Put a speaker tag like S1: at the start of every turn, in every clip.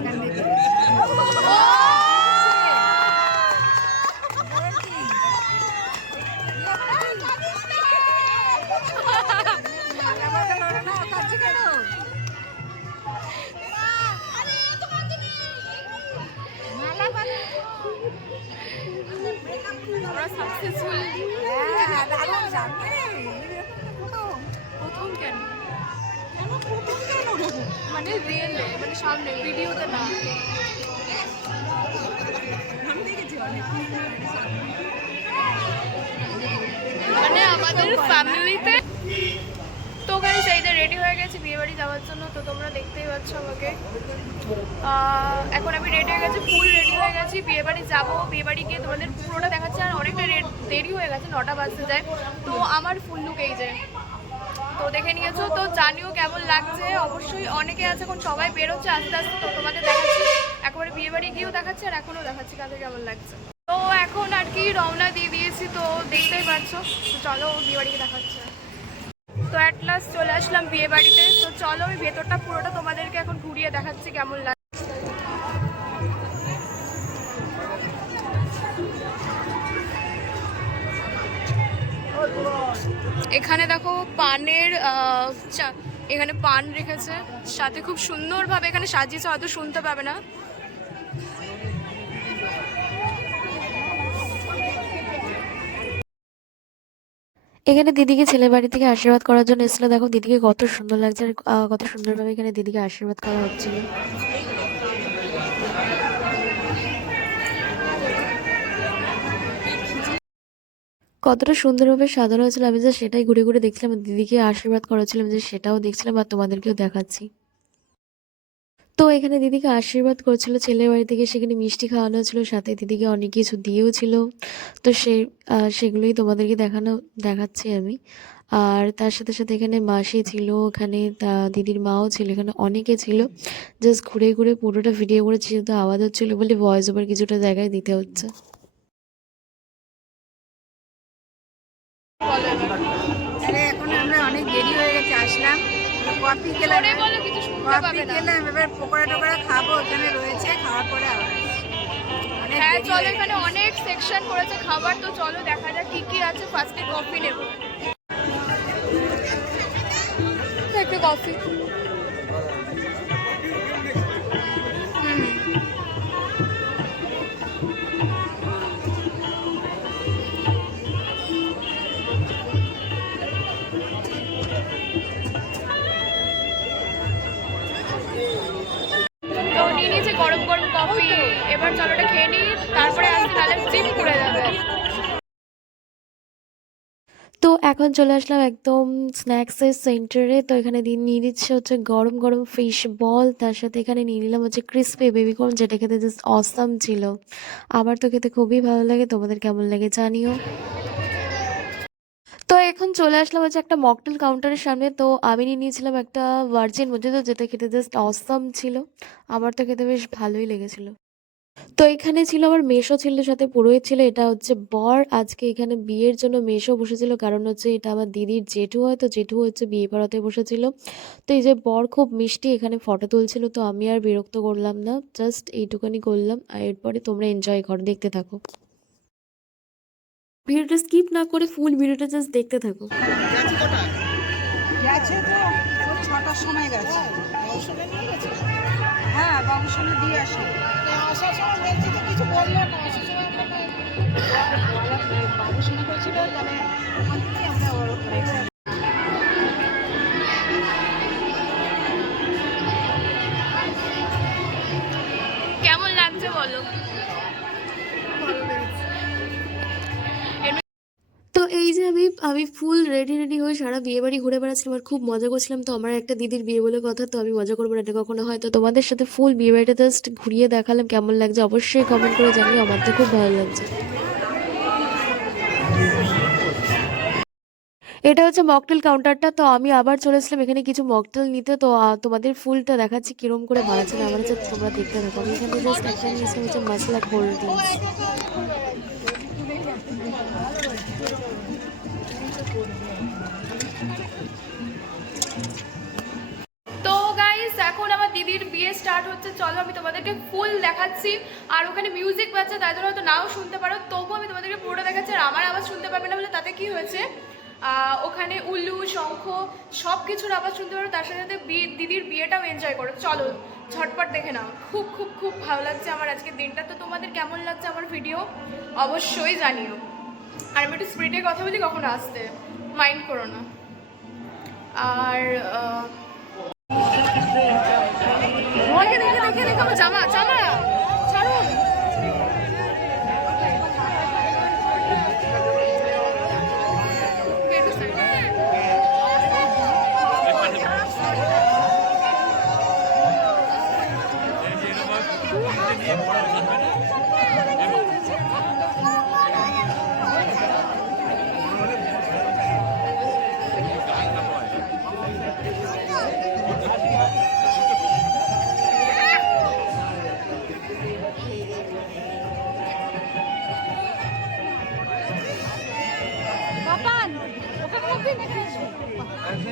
S1: cambio de মানে real মানে সামনে ভিডিওতে না। মানে আমাদের ফ্যামিলিতে তো গাইস এই রেডি হয়ে গেছি বিয়ে বাড়ি যাওয়ার জন্য তো তোমরা দেখতেই পাচ্ছ আমাকে। এখন আমি রেডি হয়ে গেছি ফুল রেডি হয়ে গেছি। বিয়ে বাড়ি যাব বিয়ে বাড়ি গিয়ে তোমাদের পুরোটা দেখাচ্ছে। আর অনেকটা দেরি হয়ে গেছে নটা বাজতে যায়। তো আমার ফুল লুক এই যে। তো দেখে নিয়েছো। তো জানিও কেমন লাগছে। অবশ্যই অনেকে আছে, এখন সবাই বেরোচ্ছে। আস্তে আস্তে তো তোমাদের দেখাচ্ছি। একবারে বিয়ে বাড়ি গিয়েও দেখাচ্ছে আর এখনও দেখাচ্ছি কাদের কেমন লাগছে। তো এখন আর কি রওনা দিয়ে দিয়েছি, তো দেখতেই পাচ্ছ। তো চলো বিয়ে বাড়িকে দেখাচ্ছে। তো অ্যাট লাস্ট চলে আসলাম বিয়ে বাড়িতে। তো চলো আমি ভেতরটা পুরোটা তোমাদেরকে এখন ঘুরিয়ে দেখাচ্ছি কেমন লাগে এখানে দেখো পানের এখানে পান রেখেছে। সাথে খুব সুন্দরভাবে এখানে সাজিয়েছে, হয়তো শুনতে পাবে না।
S2: এখানে দিদিকে ছেলে বাড়ি থেকে আশীর্বাদ করার জন্য এসেছিল। দেখো দিদিকে কত সুন্দর লাগছে কত সুন্দরভাবে এখানে দিদিকে আশীর্বাদ করা হচ্ছিল। কতটা সুন্দরভাবে সাজানো হয়েছিল, আমি যে সেটাই ঘুরে ঘুরে দেখছিলাম দিদিকে আশীর্বাদ করাচ্ছিলাম যে সেটাও দেখছিলাম আর তোমাদেরকেও দেখাচ্ছি। তো এখানে দিদিকে আশীর্বাদ করছিল, ছেলের বাড়ি থেকে সেখানে মিষ্টি খাওয়ানো ছিল সাথে দিদিকে অনেক কিছু দিয়েও ছিল। তো সে সেগুলোই তোমাদেরকে দেখানো, দেখাচ্ছি আমি। আর তার সাথে সাথে এখানে মাসি ছিল, ওখানে তা- দিদির মাও ছিল, এখানে অনেকে ছিল। জাস্ট ঘুরে ঘুরে পুরোটা ভিডিও করেছি, যেহেতু আওয়াজ হচ্ছিল বলে ভয়েস ওভার কিছুটা জায়গায় দিতে হচ্ছে।
S3: কফি খেলাম কফি খেলাম এবার পকোড়া টোকোড়া খাব ওখানে রয়েছে খাওয়ার পরে
S1: হ্যাঁ চলো এখানে অনেক সেকশন করেছে খাবার তো চলো দেখা যাক কি কি আছে ফার্স্টে কফি নেব। একটু কফি
S2: এখন চলে আসলাম একদম স্ন্যাক্সের সেন্টারে তো এখানে নিয়ে দিচ্ছে হচ্ছে গরম গরম ফিশ বল তার সাথে এখানে নিয়ে নিলাম হচ্ছে ক্রিসপি বেবিকর্ন যেটা খেতে জাস্ট অসাম ছিল। আমার তো খেতে খুবই ভালো লাগে, তোমাদের কেমন লাগে জানিও। তো এখন চলে আসলাম হচ্ছে একটা মকটেল কাউন্টারের সামনে। তো আমি নিয়ে নিয়েছিলাম একটা ভার্জিন মজিতো যেটা খেতে জাস্ট অসাম ছিল। আমার তো খেতে বেশ ভালোই লেগেছিল। তো এখানে ছিল আমার মেশো ছিল সাথে, পুরোহিত ছিল। এটা হচ্ছে বর। আজকে এখানে বিয়ের জন্য মেশো বসেছিল। কারণ হচ্ছে এটা আমার দিদির জেঠু হয়, তো জেঠু হচ্ছে বিয়ে করাতে বসেছিল। তো এই যে বর খুব মিষ্টি এখানে ফটো তুলছিল, তো আমি আর বিরক্ত করলাম না। জাস্ট এইটুকানি করলাম। আর এরপরে তোমরা এনজয় করো, দেখতে থাকো। ভিডিওটা স্কিপ না করে ফুল ভিডিওটা জাস্ট দেখতে থাকো।
S3: সময় গেছে। হ্যাঁ গবেষণা দিয়ে আসে। আসার সময় দেখছি তো কিছু বলল না আসার সময় গবেষণা করছিল তাহলে ওখান থেকে আমরা
S2: আমি ফুল রেডি রেডি হয়ে সারা বিয়ে বাড়ি ঘুরে বেড়াচ্ছিলাম আর খুব মজা করছিলাম। তো আমার একটা দিদির বিয়ে বলে কথা, তো আমি মজা করব না, এটা কখনো হয়। তো তোমাদের সাথে ফুল বিয়ে বাড়িটা জাস্ট ঘুরিয়ে দেখালাম, কেমন লাগছে অবশ্যই কমেন্ট করে জানিও, আমার তো খুব ভালো লাগছে। এটা হচ্ছে মকটেল কাউন্টারটা তো আমি আবার চলে এসেছিলাম এখানে কিছু মকটেল নিতে। তো তোমাদের ফুলটা দেখাচ্ছি কিরম করে বানাচ্ছে আমার হচ্ছে তোমরা দেখতে থাকো। আমি এখানে জাস্ট একটা হচ্ছে মশলা
S1: স্টার্ট হচ্ছে, চলো আমি তোমাদেরকে ফুল দেখাচ্ছি। আর ওখানে মিউজিক বাজছে, তাই জন্য হয়তো নাও শুনতে পারো। তবুও আমি তোমাদেরকে পুরোটা দেখাচ্ছি, আর আমার আওয়াজ শুনতে পারবে না বলে তাতে কি হয়েছে? ওখানে উল্লু, শঙ্খ সব কিছুর আওয়াজ শুনতে পারো, তার সাথে সাথে দিদির বিয়েটাও এনজয় করো। চলো, ঝটপট দেখে নাও। খুব খুব খুব ভালো লাগছে আমার আজকের দিনটা। তো তোমাদের কেমন লাগছে আমার ভিডিও অবশ্যই জানিও। আর আমি একটু স্পিডে কথা বলি, কখনো আসতে। মাইন্ড করো না। আর দেখে দেখে দেখে দেখে জামা জামা। ছাড়ুন।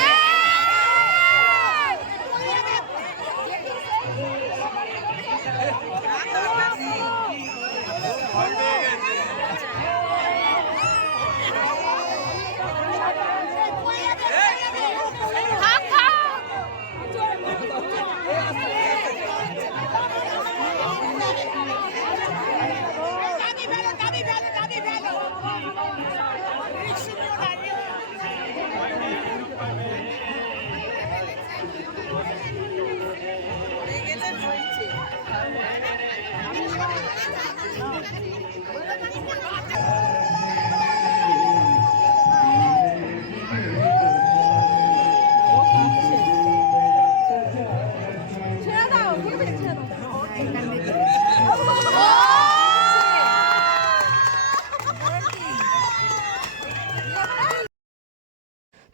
S1: এ।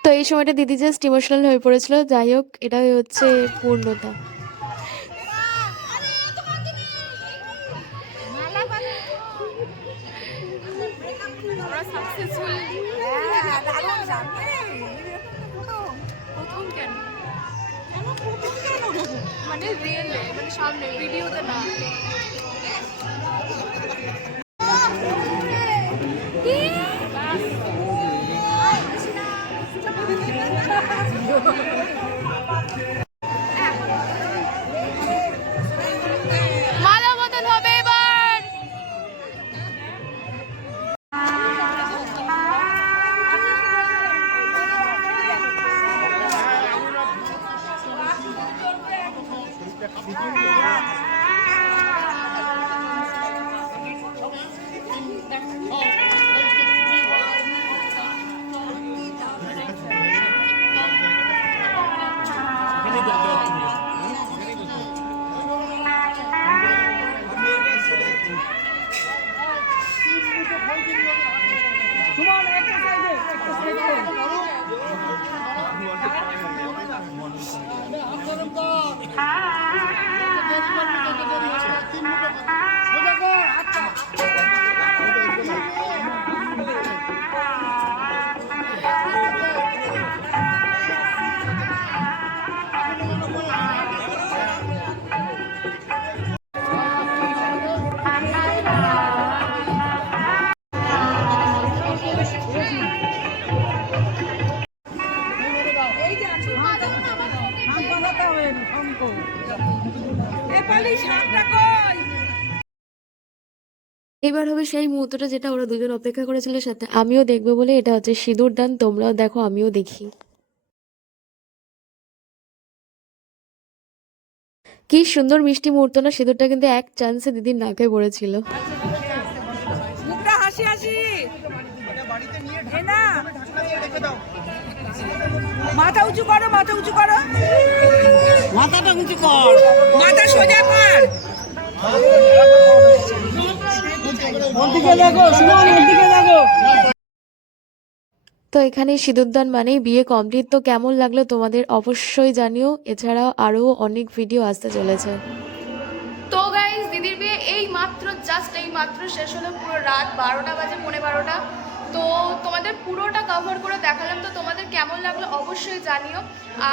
S2: তো এই সময়টা দিদি জাস্ট ইমোশনাল হয়ে পড়েছিল। যাই হোক, এটাই হচ্ছে পূর্ণতা।
S1: মানে রিয়েলে মানে সামনে ভিডিওতে না। হ্যাঁ এবার
S2: হবে সেই মুহূর্তটা যেটা ওরা দুজন অপেক্ষা করেছিল সাথে। আমিও দেখব বলে এটা হচ্ছে সিঁদুর দান তোমরাও দেখো আমিও দেখি। কি সুন্দর মিষ্টি মুহূর্ত না সিঁদুরটা কিন্তু এক চান্সে দিদির নাকে পড়েছিল।
S3: হাসি হাসি। মাথা উঁচু করো মাথা উঁচু করো।
S4: মাথাটা উঁচু কর।
S3: মাথা সোজা কর
S4: ওদিকে দেখো সুমন ওদিকে দেখো
S2: তো এখানে সিঁদুরদান মানেই বিয়ে কমপ্লিট। তো কেমন লাগল তোমাদের অবশ্যই জানিও। এছাড়াও আরও অনেক ভিডিও আসতে চলেছে।
S1: তো গাইজ দিদির বিয়ে এই মাত্র জাস্ট এই মাত্র শেষ হলো পুরো রাত বারোটা বাজে পৌনে বারোটা। তো তোমাদের পুরোটা কভার করে দেখালাম। তো তোমাদের কেমন লাগল অবশ্যই জানিও।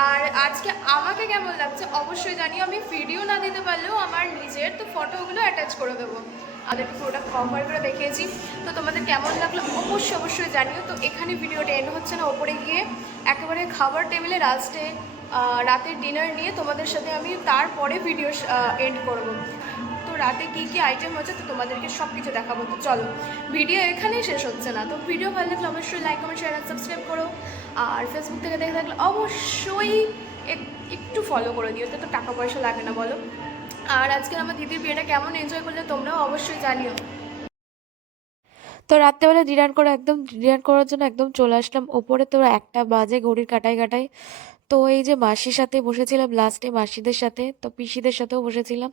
S1: আর আজকে আমাকে কেমন লাগছে অবশ্যই জানিও। আমি ভিডিও না দিতে পারলেও আমার নিজের তো ফটোগুলো অ্যাটাচ করে দেবো। আমাদেরকে পুরোটা কভার করে দেখিয়েছি। তো তোমাদের কেমন লাগল অবশ্যই অবশ্যই জানিও। তো এখানে ভিডিওটা এন্ড হচ্ছে না, ওপরে গিয়ে একেবারে খাবার টেবিলে লাস্টে রাতের ডিনার নিয়ে তোমাদের সাথে আমি তারপরে ভিডিও এন্ড করব। তো রাতে কী কী আইটেম হচ্ছে তো তোমাদেরকে সব কিছু দেখাবো। তো চলো ভিডিও এখানেই শেষ হচ্ছে না। তো ভিডিও ভালো লাগলে অবশ্যই লাইক কমেন্ট শেয়ার সাবস্ক্রাইব করো। আর ফেসবুক থেকে দেখে থাকলে অবশ্যই এক- একটু ফলো করে দিও। তো টাকা পয়সা লাগে না, বলো। আর আজকে আমার দিদির বিয়েটা কেমন এনজয় করলে তোমরাও অবশ্যই জানিও।
S2: তো রাত্রেবেলা ডিনার করে একদম, ডিনার করার জন্য একদম চলে আসলাম। ওপরে তো একটা বাজে ঘড়ির কাটাই কাটায় তো এই যে মাসির সাথে বসেছিলাম লাস্টে মাসিদের সাথে, তো পিসিদের সাথেও বসেছিলাম।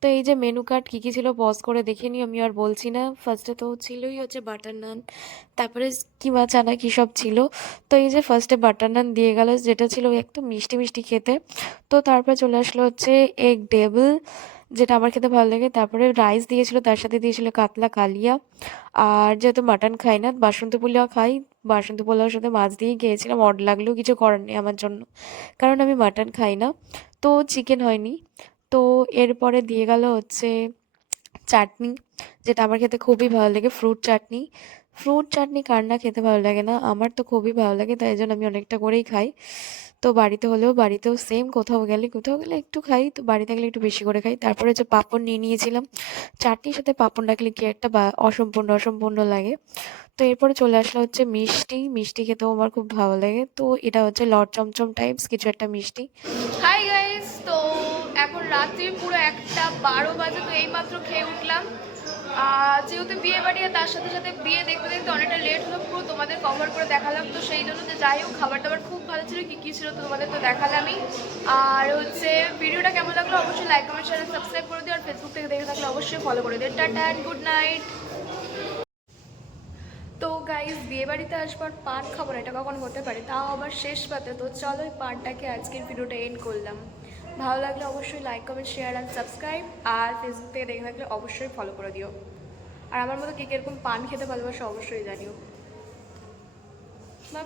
S2: তো এই যে মেনু কার্ড কী কী ছিল পজ করে দেখে নিই, আমি আর বলছি না। ফার্স্টে তো ছিলই হচ্ছে বাটার নান তারপরে কিমা চানা কী সব ছিল। তো এই যে ফার্স্টে বাটার নান দিয়ে গেল, যেটা ছিল একটু মিষ্টি মিষ্টি খেতে। তো তারপরে চলে আসলো হচ্ছে এগ ডেবল যেটা আমার খেতে ভালো লাগে। তারপরে রাইস দিয়েছিল, তার সাথে দিয়েছিল কাতলা কালিয়া। আর যেহেতু মাটন খাই না বাসন্তী পোলাও খাই। বাসন্তী পোলাওর সাথে মাছ দিয়েই খেয়েছিলাম, অড লাগলেও কিছু করার নেই আমার জন্য। কারণ আমি মাটন খাই না। তো চিকেন হয়নি। তো এরপরে দিয়ে গেল হচ্ছে চাটনি, যেটা আমার খেতে খুবই ভালো লাগে ফ্রুট চাটনি। ফ্রুট চাটনি কার না খেতে ভালো লাগে না? আমার তো খুবই ভালো লাগে, তাই জন্য আমি অনেকটা করেই খাই। তো বাড়িতে হলেও বাড়িতেও সেম কোথাও গেলে কোথাও গেলে একটু খাই, তো বাড়িতে গেলে একটু বেশি করে খাই। তারপরে হচ্ছে পাঁপড় নিয়ে নিয়েছিলাম, চাটনির সাথে পাঁপড় রাখলে কি একটা বা অসম্পূর্ণ অসম্পূর্ণ লাগে। তো এরপরে চলে আসলো হচ্ছে মিষ্টি। মিষ্টি খেতেও আমার খুব ভালো লাগে। তো এটা হচ্ছে লট চমচম টাইপস কিছু একটা মিষ্টি।
S1: হাই গাইস তো এখন রাত্রি পুরো একটা, বারো বাজে, তো এইমাত্র খেয়ে উঠলাম। যেহেতু বিয়ে বাড়ি আর তার সাথে সাথে বিয়ে দেখতে দেখতে অনেকটা লেট হলো, পুরো তোমাদের কভার করে দেখালাম। তো সেই জন্য যে যাই হোক খাবার দাবার খুব ভালো ছিল, কী কী ছিল তোমাদের তো দেখালামই। আর হচ্ছে, ভিডিওটা কেমন লাগল অবশ্যই লাইক কমেন্ট শেয়ার সাবস্ক্রাইব করে দিও। আর ফেসবুক থেকে দেখে থাকলে অবশ্যই ফলো করে দিও। টাটা অ্যান্ড গুড নাইট তো গাইজ বিয়ে বাড়িতে আসবার পান খাব না, এটা কখন হতে পারে। তাও আবার শেষ পাতে। তো চলো ওই পানটাকে আজকের ভিডিওটা এন্ড করলাম। ভালো লাগলে অবশ্যই like comment share and subscribe R Facebook থেকে দেখে থাকলে অবশ্যই ফলো করে দিও। আর আমার মতো কে কীরকম পান খেতে ভালোবাসো অবশ্যই জানিও। বাই